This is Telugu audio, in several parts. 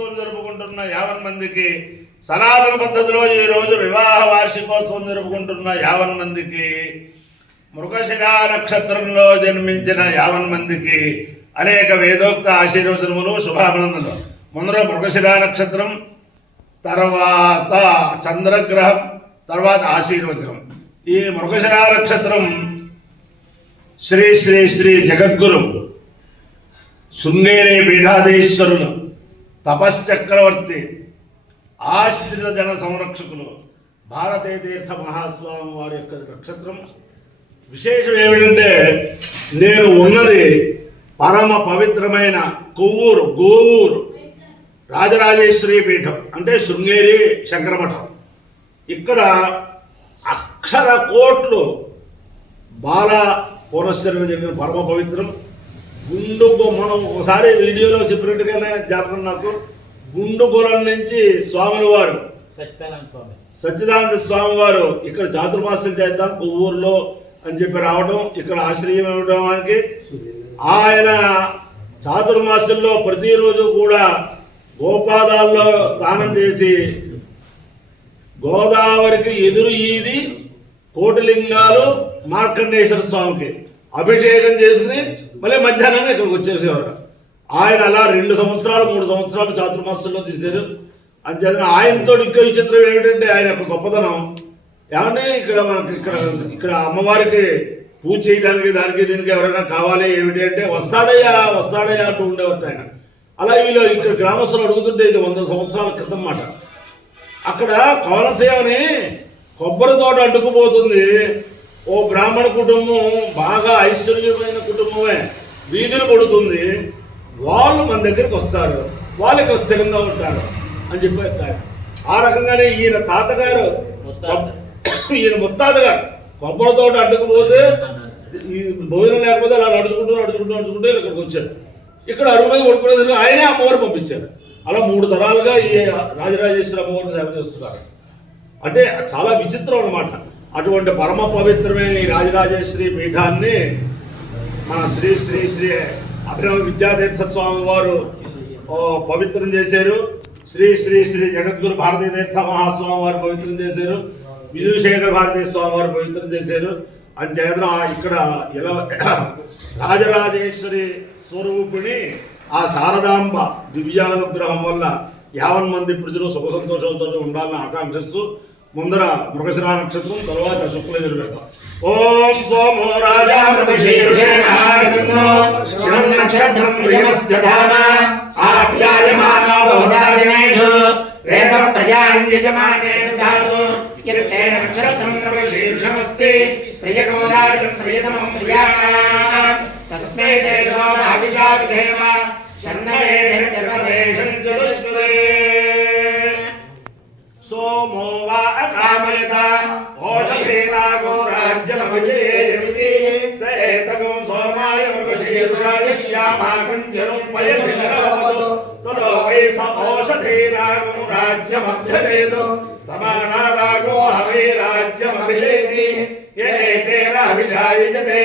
వార్షికోత్సవం జరుపుకుంటున్న 50 మందికి, సనాతన పద్ధతిలో ఈరోజు వివాహ వార్షికోత్సవం జరుపుకుంటున్న 50 మందికి, మృగశిరా నక్షత్రంలో జన్మించిన 50 మందికి అనేక వేదోక్త ఆశీర్వచనములు, శుభాభినందనలు. ముందర మృగశిరా నక్షత్రం, తర్వాత చంద్రగ్రహం, తర్వాత ఆశీర్వచనం. ఈ మృగశిరా నక్షత్రం శ్రీ శ్రీ శ్రీ జగద్గురు శృంగేరి పీఠాధీశ్వరులు, తపశ్చక్రవర్తి, ఆశ్రిత జన సంరక్షకులు భారతీ తీర్థ మహాస్వామి వారి యొక్క నక్షత్రం. విశేషం ఏమిటంటే, నేను ఉన్నది పరమ పవిత్రమైన కొవ్వూరు గోవూరు రాజరాజేశ్వరి పీఠం, అంటే శృంగేరి శంకరమఠం. ఇక్కడ అక్షర కోట్లు బాల పూర్ణశ్వరుని జరిగిన పరమ పవిత్రం. గుండుగో మనం ఒకసారి వీడియోలో చెప్పినట్టుగానే జ్ఞాపకం నాకు, గుండుగోలం నుంచి స్వాముల వారు సచ్చిదానంద స్వామి వారు ఇక్కడ చాతుర్మాస్యం చేద్దాం కొవ్వూరులో అని చెప్పి రావడం, ఇక్కడ ఆశ్రయం ఇవ్వడానికి. ఆయన చాతుర్మాస్యంలో ప్రతిరోజు కూడా గోపాదాల్లో స్నానం చేసి గోదావరికి ఎదురు ఈది కోటిలింగాలు మార్కండేశ్వర స్వామికి అభిషేకం చేసుకుని మళ్ళీ మధ్యాహ్నం ఇక్కడికి వచ్చేసేవారు. ఆయన అలా 2 సంవత్సరాలు 3 సంవత్సరాలు చాతుర్మాసంలో చేశారు. అంతేకాని ఆయనతో ఇంకా విచిత్రం ఏమిటంటే, ఆయన యొక్క గొప్పతనం ఏమంటే, ఇక్కడ మనకి ఇక్కడ అమ్మవారికి పూజ చేయడానికి దానికి దీనికి ఎవరైనా కావాలి ఏమిటి అంటే వస్తాడయ్యా అంటూ ఉండేవారు ఆయన. అలా వీళ్ళు ఇక్కడ గ్రామస్తులు అడుగుతుంటే ఇది 100 సంవత్సరాల క్రితం మాట. అక్కడ కోనసీమని కొబ్బరి తోట అడ్డుకుపోతుంది. ఓ బ్రాహ్మణ కుటుంబం, బాగా ఐశ్వర్యమైన కుటుంబమే, వీధులు పడుతుంది. వాళ్ళు మన దగ్గరికి వస్తారు, వాళ్ళు ఇక్కడ స్థిరంగా ఉంటారు అని చెప్పారు. ఆ రకంగానే ఈయన తాతగారు, ఈయన ముత్తాత గారు కొబ్బరి తోట అడ్డుకుపోతే ఈ భోజనం లేకపోతే అలా నడుచుకుంటూ ఇక్కడికి వచ్చారు. ఇక్కడ అరుగు మీద పడుకునేసరికి ఆయనే అమ్మవారు పంపించారు. అలా 3 తరాలుగా ఈ రాజరాజేశ్వరి అమ్మవారిని సేవ చేస్తున్నారు. అంటే చాలా విచిత్రం అన్నమాట. అటువంటి పరమ పవిత్రమైన ఈ రాజరాజేశ్వరి పీఠాన్ని మన శ్రీ శ్రీ శ్రీ అభినవ విద్యాతీర్థ స్వామి వారు పవిత్రం చేశారు. శ్రీ శ్రీ శ్రీ జగద్గురు భారతీ తీర్థ మహాస్వామి వారు పవిత్రం చేశారు. విజయశేఖర భారతీ స్వామి వారు పవిత్రం చేశారు. అంచేత ఇక్కడ ఇలా రాజరాజేశ్వరి స్వరూపిణి ఆ శారదాంబ దివ్యానుగ్రహం వల్ల 50 మంది ప్రజలు సుఖ సంతోషంతో ఉండాలని ఆకాంక్షిస్తూ ముందర మృగశిరా నక్షత్రం, తర్వాత శుక్ల యజుర్వేదం. ఓం సోమో రాజా నక్షత్రం ప్రియమస్యధామ ఆప్యాయమానో బహుదాదినేషు రేతం ప్రజాయజమానేన ధాతు యత్తేన నక్షత్రం మృగశీర్షమస్తి ప్రియకో రాజం ప్రియతమం ప్రియాణాం తస్మై తే సోమాభిషాపిధేమ షన్నదే దేవదేశం చతుష్పదే. सोमो वा अकामयत ओषधीनागो राज्यमभिजेयमिति स एतगो सोमाय मृगशीर्षाय श्यामाकञ्जरुं पयसि नरमतो ततो वै स ओषधीनागो राज्यमभ्यजेतो समानादागो हवै राज्यमभिजेति ये एतेन अभिषायजते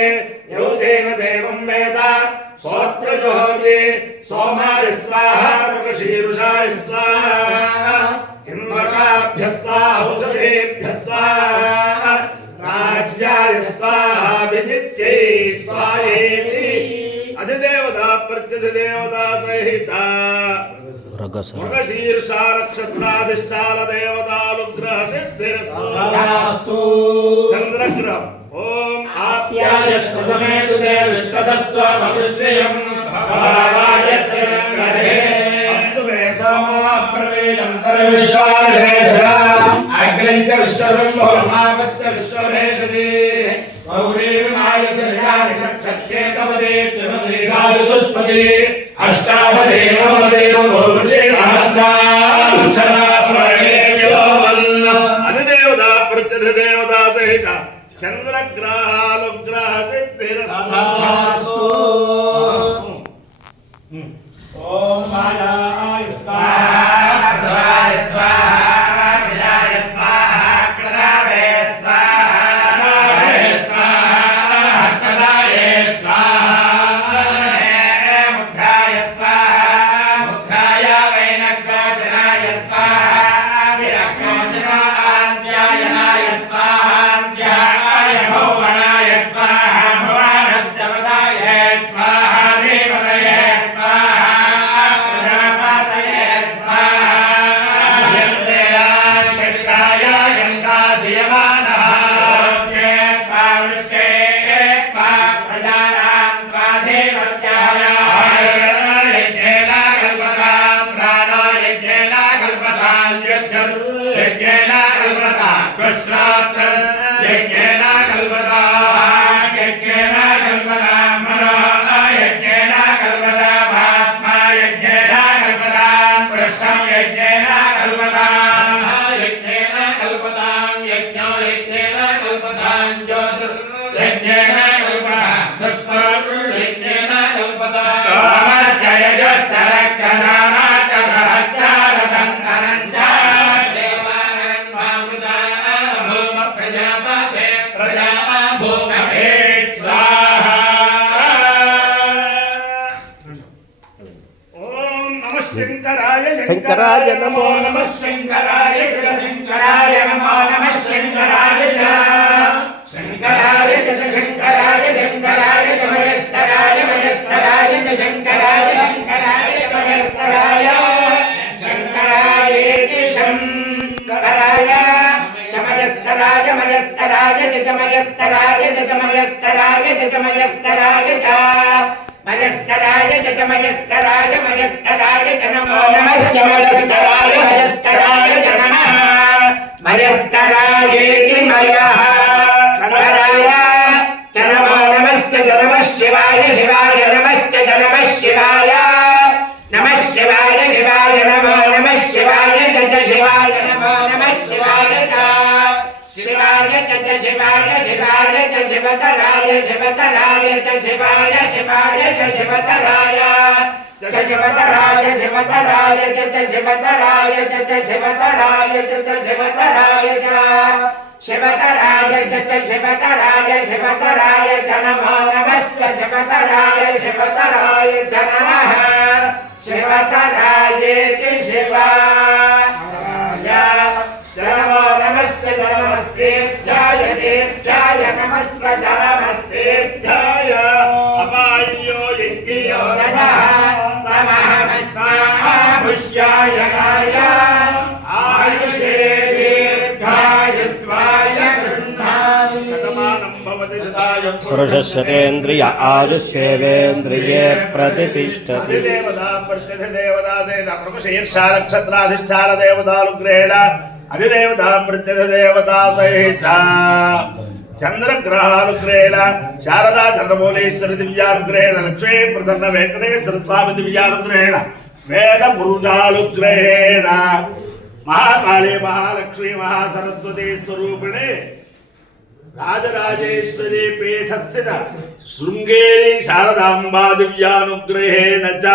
यो तेन देवं वेद सोत्रजोति सोमाय स्वाहा मृगशीर्षाय स्वाहा इन्द्रकाभ्यः स्वाहा औषधेभ्यः स्वाहा राज्याय स्वाहा विदित्यै स्वाहेति अधिदेवता प्रत्यधिदेवता सहिता मृगशीर्षा नक्षत्राधिष्ठान देवतानुग्रह सिद्धिरस्तु. चन्द्रग्रह ओम आप्यायस्तदमेतु ते विश्वदस्व भविष्यं भवायस्य गरे अप्सुमे सोमो अप्रवेदन्तरविश्वादेशः अग्निश्च विश्वशम्भो मापश्च विश्वभेषति गौरीर्मायस्य निजानिषक्षत्ये कवदे त्रिपदे साधुष्पदे अष्टापदे नवपदे बहुवृक्षे सहस्राक्षराप्रणेयोवन् अधिदेवता प्रत्यधिदेवता सहित चन्द्रग्रहानुग्रह सिद्धिरस्तु. ओम मायाय स्वाहा स्वाहाय स्वाहा विलाय स्वाहा कृतावे स्वाहा स्वाहा कदाय स्वाहा मुद्धाय स्वाहा यज्ञेन कल्पता मनो यज्ञेन कल्पता महात्मा यज्ञेन कल्पता पुरुषं यज्ञेन कल्पता यज्ञेन कल्पता यज्ञो यज्ञेन कल्पता ज्योतिर्यज्ञेन कल्पता यज्ञेन कल्पता सोमस्य यजश्चरकधाना च बृहच्चारदन्तरं च देवानां भामुदा भूम प्रजापते प्रजा भूमवे स्वाहा ओम नमः शिंकराय शंकराय नमो नमः शिंकराय शंकराय नमो नमः शिंकराय शंकराय शंकराय शंकराय मयस्कराय मयस्कराय शंकराय शंकराय मयस्कराय शंकराय शंकराय चमयस्कराय मयस्कराय जमयस्कराय जमयस्कराय जमयस्कराय मयस्कराय जमयस्कराय मयस्कराय नमो नमः चमयस्कराय मयस्कराय नमः मयस्करायेति मयः कराय च नमो नमश्च नमः शिवाय शिवाय नमश्च नमः शिवाय नमः शिवाय शिवाय नमो नमः शिवाय च शिवाय नमो नमः शिवाय शिवाय च शिवाय शिवाय च शिवतराय शिवतराय च शिवाय शिवाय च शिवतराय शिवतराय शिवतराय च शिवतराय च शिवतराय च शिवतराय शिवतराय च शिवतराय शिवतराय च नमो नमश्च शिवतराय शिवतराय च नमः शिवतरायेति शिवाय च नमो नमश्च नमस्तेऽध्याय तेऽध्याय नमश्च नमस्तेऽध्याय अपायो यज्ञयो रसः नमः विष्णामुष्याय नाय आयुषे दीर्घायुत्वाय गृह्णामि शतमानं भवति शतायुः पुरुषस्यतेन्द्रिय आयुष्येवेन्द्रिये प्रतिष्ठति देवता प्रत्यधिदेवता सेद प्रकुशीर्षा नक्षत्राधिष्ठान देवतानुग्रहेण अधिदेवता प्रत्यधिदेवता सहित चंद्रग्रहानुग्रहेण शारदा चंद्रमौलेश्वरी दिव्यानुग्रहेण लक्ष्मी प्रसन्न वेंकटेश्वर स्वामी दिव्यानुग्रहेण वेद पुरुषानुग्रहेण महाकाली महालक्ष्मी महासरस्वती स्वरूपिणे राजराजेश्वरी पीठस्थित शृंगेरी शारदांबा दिव्यानुग्रहेण च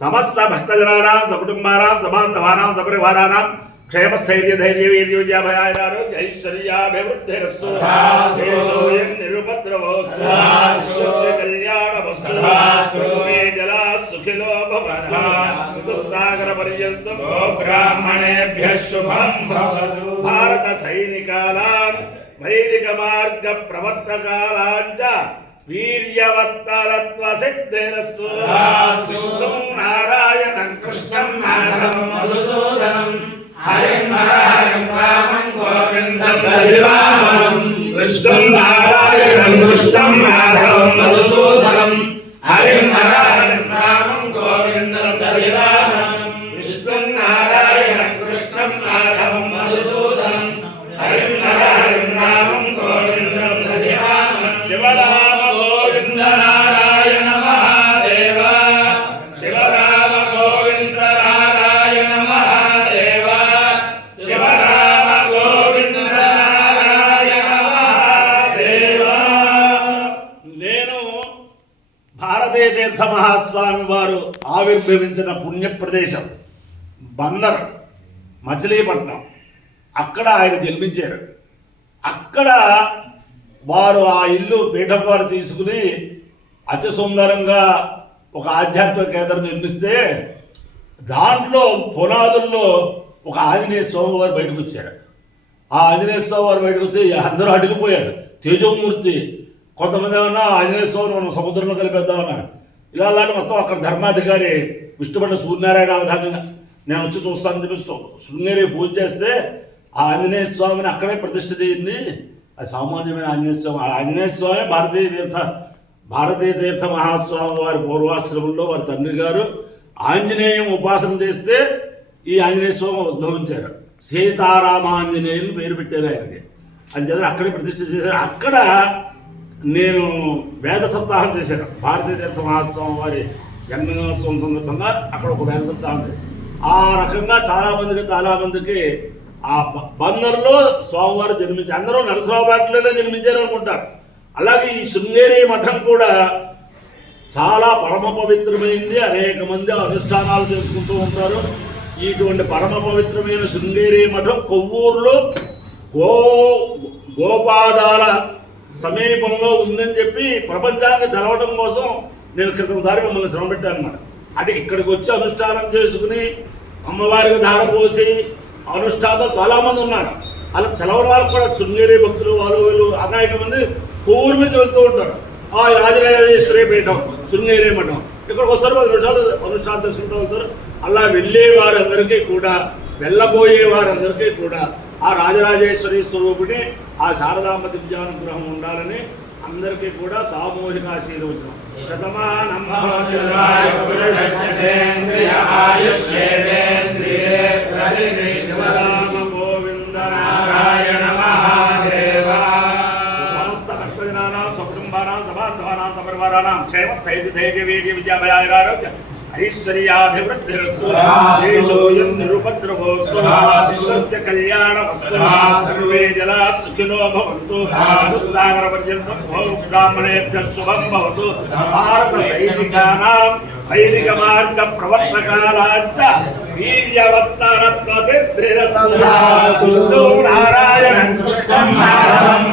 समस्त भक्तजनानां सकुटुंबानां सबान्धवानां सपरिवाराणां क्षेमस्थैर्य धैर्य वीर्य विजयाभयारोग्य ऐश्वर्याभिवृद्धिरस्तु शेषोऽयं निरुपद्रवोऽस्तु विश्वस्य कल्याणमस्तु मे जलाः सुखिनो भवन्तु चतुस्सागरपर्यन्तं गो ब्राह्मणेभ्यः शुभं भवतु भारत सैनिकानां वैदिक मार्ग प्रवर्तकानां च वीर्यवत्तरत्व सिद्धिरस्तु नारायणं कृष्णं माधवं मधुसूदनं हरिं हरिं रामं गोविन्दं हरिवामनं कृष्णं नारायणं कृष्णं माधवं मधुसूदनं हरिं हरिं रामं गोविन्दं हरिवामनं कृष्णं नारायणं कृष्णं माधवं मधुसूदनं हरिं हरिं रामं गोविन्दं हरिवामनं शिवराम गोविंद नारायण महादेव शिवराम गोविंद नारायण महादेव शिवराम गोविंद नारायण महादेव నేను భారతీయ తీర్థ మహాస్వామి వారు ఆవిర్భవించిన పుణ్య ప్రదేశం బందర్ మచిలీపట్నం అక్కడ ఆయన జన్మించారు అక్కడ వారు ఆ ఇల్లు పీఠం వారు తీసుకుని అతి సుందరంగా ఒక ఆధ్యాత్మిక కేంద్రం నిర్మిస్తే దాంట్లో పునాదుల్లో ఒక ఆంజనేయ స్వామి వారు బయటకు వచ్చారు. ఆ ఆంజనేయ స్వామి వారు బయటకు వస్తే అందరూ అడిగిపోయారు. తేజోమూర్తి. కొంతమంది ఏమన్నా ఆంజనేయ స్వామిని మనం సముద్రంలో కలిపేద్దామన్నారు. ఇలా అలాంటి మొత్తం అక్కడ ధర్మాధికారి విష్ణుపట్ల సూర్యనారాయణ అవధానంగా నేను వచ్చి చూస్తానని చెప్పి శృంగేరి పూజ చేస్తే ఆ ఆంజనేయ స్వామిని అక్కడే ప్రతిష్ఠ చేయండి. అది సామాన్యమైన ఆంజనేయ స్వామి. ఆంజనేయ స్వామి భారతీయ తీర్థ మహాస్వామి వారి పూర్వాశ్రమంలో వారి తండ్రి గారు ఆంజనేయం ఉపాసన చేస్తే ఈ ఆంజనేయ స్వామి ఉద్భవించారు. సీతారామాంజనేయులు పేరు పెట్టారు ఆయనకి. అంచేత అక్కడే ప్రతిష్ఠ చేశారు. అక్కడ నేను వేద సప్తాహం చేశాను. భారతీయ తీర్థ మహాస్వామి వారి జన్మదినోత్సవం సందర్భంగా అక్కడ ఒక వేద సప్తాహం చేశాను. ఆ రకంగా చాలామందికి ఆ బందర్లో స్వామివారు జన్మించారు. అందరూ నరసరావుపేటలోనే జన్మించారు అనుకుంటారు. అలాగే ఈ శృంగేరి మఠం కూడా చాలా పరమ పవిత్రమైంది. అనేక మంది అనుష్ఠానాలు చేసుకుంటూ ఉంటారు. ఇటువంటి పరమ పవిత్రమైన శృంగేరి మఠం కొవ్వూరులో గోపాదాల సమీపంలో ఉందని చెప్పి ప్రపంచాన్ని తెలవడం కోసం నేను క్రితంసారి మిమ్మల్ని శ్రమ పెట్టాను అన్నమాట. అంటే ఇక్కడికి వచ్చి అనుష్ఠానం చేసుకుని అమ్మవారికి ధారపోసి అనుష్ఠానాలు చాలామంది ఉన్నారు. అలా తెలవని వాళ్ళకి కూడా శృంగేరి భక్తులు వాళ్ళు వీళ్ళు అనేక మంది కొవ్వూరు మీద వెళ్తూ ఉంటారు. రాజరాజేశ్వరి పీఠం శృంగేరి మఠం ఇక్కడికి వస్తారు, 10 నిమిషాలు అనుష్ఠానం చేసుకుంటూ వెళ్తారు. అలా వెళ్ళే వారందరికీ కూడా వెళ్ళబోయే వారందరికీ కూడా ఆ రాజరాజేశ్వరి స్వరూపిణి ఆ శారదాంబ దివ్యానుగ్రహం ఉండాలని అందరికీ కూడా సామూహిక ఆశీర్వచనం. శతమానం గోవింద నారాయణ మహాదేవ. సమస్త భక్తజనానాం సకుటుంబానాం సబాంధవానాం సపరివారాణాం క్షేమ స్థైర్య ధైర్య వీర్య విద్యాభయారోగ్య ఐశ్వర్యాభివృద్ధిరస్తు. శేషోయం నిరుపద్రవోస్తు. శిష్యస్య కళ్యాణమస్తు. సర్వే జనాః సుఖినో భవంతు. చతుస్సాగర పర్యంతం బ్రాహ్మణేభ్యః శుభం భవతు. భారత సైనికానాం వైదిక మార్గ ప్రవర్తకాలాంచ వీర్యవత్తరత్వ సిద్ధిరస్తు. నారాయణ కృష్ణం మాధవం